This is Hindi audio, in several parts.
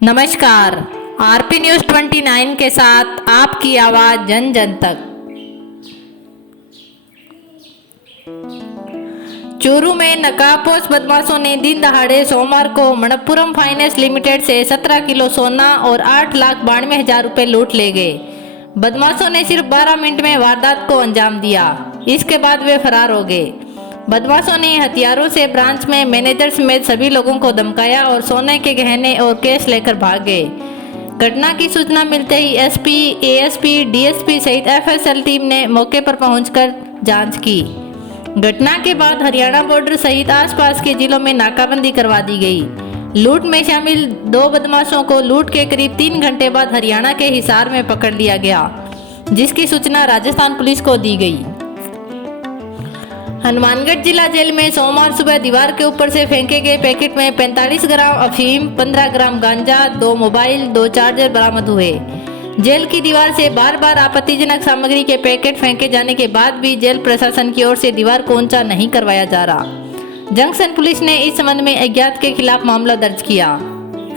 नमस्कार। आरपी न्यूज़ 29 के साथ आपकी आवाज़ जन जन तक। चूरू में नकाबपोश बदमाशों ने दिन दहाड़े सोमवार को मणप्पुरम फाइनेंस लिमिटेड से 17 किलो सोना और 8,92,000 रुपये लूट ले गए। बदमाशों ने सिर्फ 12 मिनट में वारदात को अंजाम दिया। इसके बाद वे फरार हो गए। बदमाशों ने हथियारों से ब्रांच में मैनेजर समेत सभी लोगों को धमकाया और सोने के गहने और कैश लेकर भाग गए। घटना की सूचना मिलते ही एसपी, एएसपी, डीएसपी सहित एफएसएल टीम ने मौके पर पहुंचकर जांच की। घटना के बाद हरियाणा बॉर्डर सहित आसपास के जिलों में नाकाबंदी करवा दी गई। लूट में शामिल 2 बदमाशों को लूट के करीब 3 घंटे बाद हरियाणा के हिसार में पकड़ लिया गया, जिसकी सूचना राजस्थान पुलिस को दी गई। हनुमानगढ़ जिला जेल में सोमवार सुबह दीवार के ऊपर से फेंके गए पैकेट में 45 ग्राम अफीम, 15 ग्राम गांजा, 2 मोबाइल, 2 चार्जर बरामद हुए। जेल की दीवार से बार बार आपत्तिजनक सामग्री के पैकेट फेंके जाने के बाद भी जेल प्रशासन की ओर से दीवार को ऊंचा नहीं करवाया जा रहा। जंक्शन पुलिस ने इस संबंध में अज्ञात के खिलाफ मामला दर्ज किया।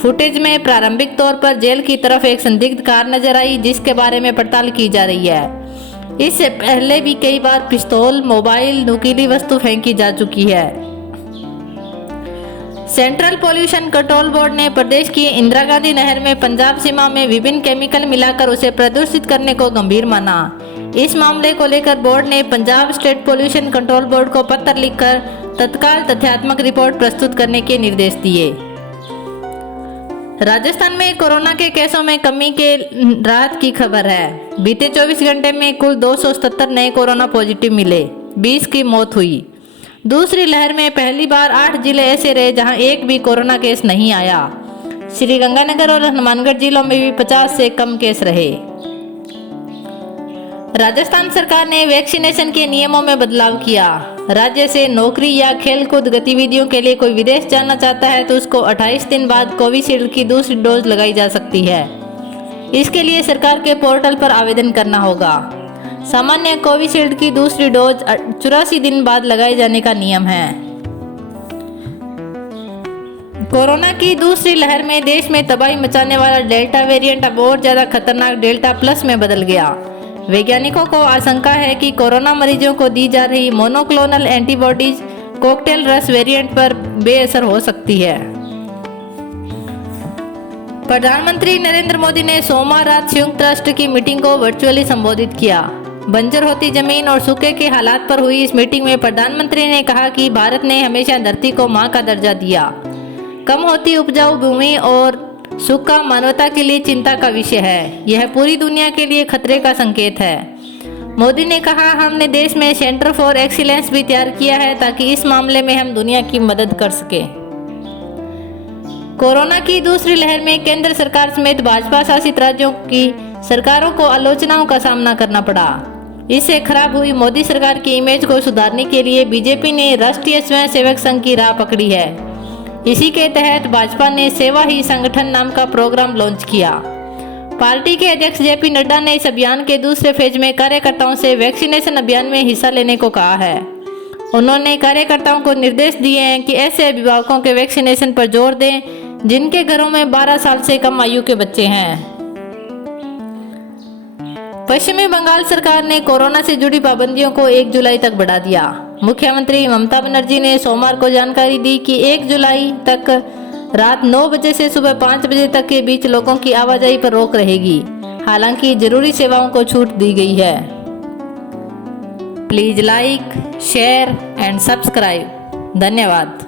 फुटेज में प्रारंभिक तौर पर जेल की तरफ एक संदिग्ध कार नजर आई, जिसके बारे में पड़ताल की जा रही है। इससे पहले भी कई बार पिस्तौल, मोबाइल, नुकीली वस्तु फेंकी जा चुकी है। सेंट्रल पोल्यूशन कंट्रोल बोर्ड ने प्रदेश की इंदिरा गांधी नहर में पंजाब सीमा में विभिन्न केमिकल मिलाकर उसे प्रदूषित करने को गंभीर माना। इस मामले को लेकर बोर्ड ने Punjab state pollution control board को पत्र लिखकर तत्काल तथ्यात्मक रिपोर्ट प्रस्तुत करने के निर्देश दिए। राजस्थान में कोरोना के केसों में कमी के राहत की खबर है। बीते 24 घंटे में कुल 277 नए कोरोना पॉजिटिव मिले, 20 की मौत हुई। दूसरी लहर में पहली बार 8 जिले ऐसे रहे जहां एक भी कोरोना केस नहीं आया। श्रीगंगानगर और हनुमानगढ़ जिलों में भी 50 से कम केस रहे। राजस्थान सरकार ने वैक्सीनेशन के नियमों में बदलाव किया। राज्य से नौकरी या खेलकूद गतिविधियों के लिए कोई विदेश जाना चाहता है तो उसको 28 दिन बाद कोविशील्ड की दूसरी डोज लगाई जा सकती है। इसके लिए सरकार के पोर्टल पर आवेदन करना होगा। सामान्य कोविशील्ड की दूसरी डोज 84 दिन बाद लगाए जाने का नियम है। कोरोना की दूसरी लहर में देश में तबाही मचाने वाला डेल्टा वेरिएंट अब और ज्यादा खतरनाक डेल्टा प्लस में बदल गया। वैज्ञानिकों को आशंका है कि कोरोना मरीजों को दी जा रही मोनोक्लोनल एंटीबॉडीज कॉकटेल रस वेरिएंट पर बेअसर हो सकती है। प्रधानमंत्री नरेंद्र मोदी ने सोमवार रात संयुक्त राष्ट्र की मीटिंग को वर्चुअली संबोधित किया। बंजर होती जमीन और सूखे के हालात पर हुई इस मीटिंग में प्रधानमंत्री ने कहा कि भारत ने हमेशा धरती को मां का दर्जा दिया। कम होती उपजाऊ भूमि और सूखा मानवता के लिए चिंता का विषय है। यह पूरी दुनिया के लिए खतरे का संकेत है। मोदी ने कहा, हमने देश में सेंटर फॉर एक्सीलेंस भी तैयार किया है ताकि इस मामले में हम दुनिया की मदद कर सके। कोरोना की दूसरी लहर में केंद्र सरकार समेत भाजपा शासित राज्यों की सरकारों को आलोचनाओं का सामना करना पड़ा। इससे खराब हुई मोदी सरकार की इमेज को सुधारने के लिए बीजेपी ने राष्ट्रीय स्वयंसेवक संघ की राह पकड़ी है। इसी के तहत भाजपा ने सेवा ही संगठन नाम का प्रोग्राम लॉन्च किया। पार्टी के अध्यक्ष जेपी नड्डा ने इस अभियान के दूसरे फेज में कार्यकर्ताओं से वैक्सीनेशन अभियान में हिस्सा लेने को कहा है। उन्होंने कार्यकर्ताओं को निर्देश दिए हैं कि ऐसे अभिभावकों के वैक्सीनेशन पर जोर दें जिनके घरों में 12 साल से कम आयु के बच्चे हैं। पश्चिमी बंगाल सरकार ने कोरोना से जुड़ी पाबंदियों को 1 जुलाई तक बढ़ा दिया। मुख्यमंत्री ममता बनर्जी ने सोमवार को जानकारी दी कि 1 जुलाई तक रात 9 बजे से सुबह 5 बजे तक के बीच लोगों की आवाजाही पर रोक रहेगी। हालांकि जरूरी सेवाओं को छूट दी गई है। Please like, share and subscribe. धन्यवाद।